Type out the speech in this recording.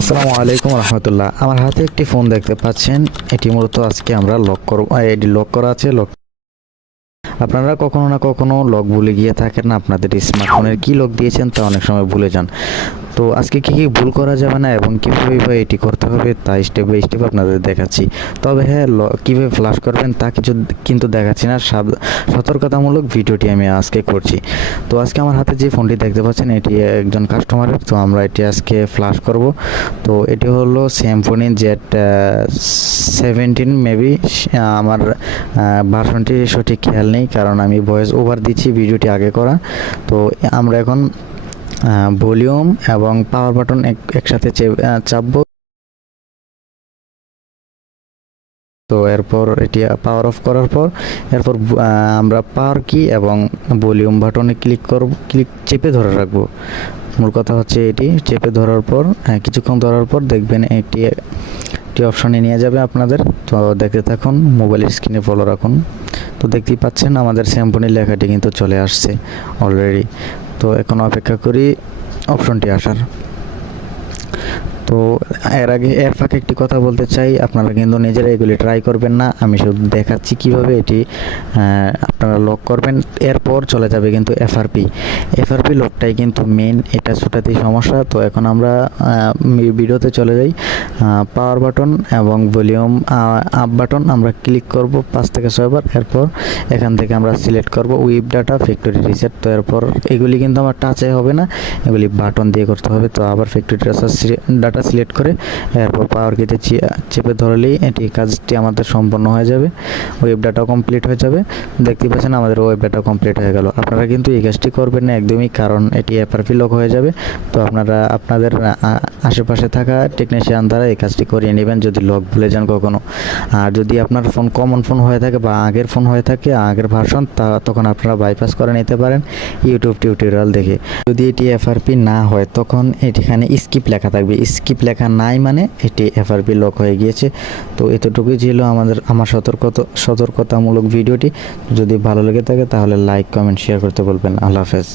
আসসালামু আলাইকুম রহমতুল্লাহ। আমার হাতে একটি ফোন দেখতে পাচ্ছেন। এটি মূলত আজকে আমরা লক করব এটি লক করা আছে, লক আপনারা কখনো না কখনো লক ভুলে গিয়ে থাকেন না, আপনাদের স্মার্টফোনের কি লক দিয়েছেন তা অনেক সময় ভুলে যান। তো আজকে কি কি ভুল করা যাবে না এবং কীভাবে এটি করতে হবে তা স্টেপ বাই স্টেপ আপনাদের দেখাচ্ছি। তবে হ্যাঁ কীভাবে ফ্লাশ করবেন তা কিছু কিন্তু দেখাচ্ছি না সতর্কতামূলক ভিডিওটি আমি আজকে করছি। তো আজকে আমার হাতে যে ফোনটি দেখতে পাচ্ছেন, এটি একজন কাস্টমারের তো আমরা এটি আজকে ফ্লাশ করব। তো এটি হলো স্যামফোনি জেট সেভেন্টিন মেবি আমার ভার্সনটি সঠিক খেয়াল নেই। কারণ আমি ভয়েস ওভার দিচ্ছি ভিডিওটি আগে করা। তো আমরা এখন ভলিউম এবং পাওয়ার বাটন একসাথে চাপবো। তো এরপর এটি পাওয়ার অফ করার পর এরপর আমরা পাওয়ার কি এবং ভলিউম বাটনে ক্লিক করব ক্লিক চেপে ধরে রাখব। মূল কথা হচ্ছে এটি চেপে ধরার পর হ্যাঁ, কিছুক্ষণ ধরার পর দেখবেন একটি একটি অপশনে নিয়ে যাবে আপনাদের। তো দেখতে থাকুন মোবাইলের স্ক্রিনে ফলো রাখুন। তো দেখতেই পাচ্ছেন আমাদের শ্যাম্পুনির লেখাটি কিন্তু চলে আসছে অলরেডি তো এখন অপেক্ষা করি অপশনটি আসার। তো এর আগে এর ফাঁকে একটি কথা বলতে চাই। আপনারা কিন্তু নিজেরা এগুলি ট্রাই করবেন না। আমি শুধু দেখাচ্ছি কীভাবে এটি আপনারা লক করবেন। এরপর চলে যাবে কিন্তু এফআরপি এফআরপি লকটাই কিন্তু মেন এটা ছোটাতেই সমস্যা। তো এখন আমরা ভিডিওতে চলে যাই। পাওয়ার বাটন এবং ভলিউম আপ বাটন আমরা ক্লিক করব পাঁচ থেকে ছয়বার এরপর এখান থেকে আমরা সিলেক্ট করব উইপ ডাটা ফ্যাক্টরি রিসেট তো এরপর এগুলি কিন্তু আমার টাচে হবে না। এগুলি বাটন দিয়ে করতে হবে। তো আবার ফ্যাক্টরি ডাটা সিলেক্ট করে এরপর পাওয়ার কিতে চেপে ধরলেই এটি কাজটি আমাদের সম্পন্ন হয়ে যাবে। ওয়েব ডাটা কমপ্লিট হয়ে যাবে। দেখতে পাচ্ছেন আমাদের ওয়েব ডাটা কমপ্লিট হয়ে গেল। আপনারা কিন্তু এই কাজটি করবেন না একদমই, কারণ এটি এফআরপি লক হয়ে যাবে। তো আপনারা, আপনাদের আশেপাশে থাকা টেকনিশিয়ান দ্বারা এই কাজটি করিয়ে নেবেন যদি লক ভুলে যান কখনো। আর যদি আপনার ফোন কমন ফোন হয়ে থাকে বা আগের ফোন হয়ে থাকে, আগের ভার্সন তা তখন আপনারা বাইপাস করে নিতে পারেন ইউটিউব টিউটোরিয়াল দেখে। যদি এটি এফআরপি না হয়, তখন এটিখানে স্কিপ লেখা থাকবে। স্কিপ লেখা নাই মানে এটি এফআরপি লক হয়ে গিয়েছে। তো এতটুকুই ছিল আমাদের, আমার সতর্কতা, সতর্কতামূলক ভিডিওটি। যদি ভালো লেগে থাকে তাহলে লাইক কমেন্ট শেয়ার করতে বলবেন আল্লাহ হাফেজ।